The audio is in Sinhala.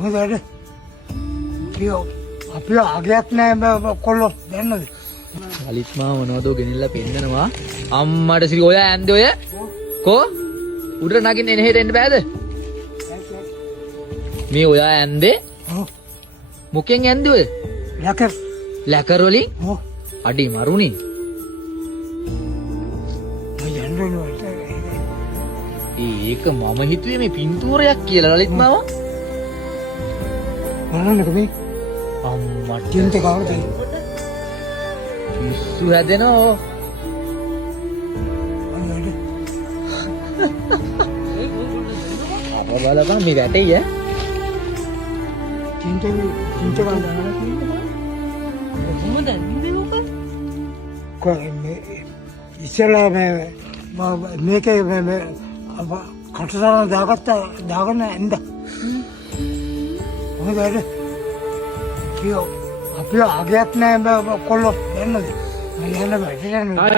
හොඳට කියෝ අපි ආගයක් නෑ කොල්ලෝ දැන්නද ලලිත් මාව මොනවදෝ ගෙනිල්ලා පෙන්නනවා අම්මට සිරි ඔය ඇන්දේ ඔය කෝ උඩට නගින්න එන හෙට එන්න බෑද මේ ඔයා ඇන්දේ මොකෙන් ඇන්දේ ඔය ලැකර් වලින් අඩි මරුණි ඒක මම හිතුවේ මේ පින්තූරයක් කියලා ලලිත් මාව බලන්නකෝ මේ අම්මට චින්ත කවුරුද පිස්සු හැදෙනෝ අප බලපන් මේ වැටෙයි ඈ චින්ත ගන්න කොහොමද නිදේ කොහේ ඉස්සලා මේකේ කටසරන දාගන්න ඇඳ හොඳට කියෝ අපි ආගයක් නෑ කොල්ලෝ දැන්නද යන්න බෑ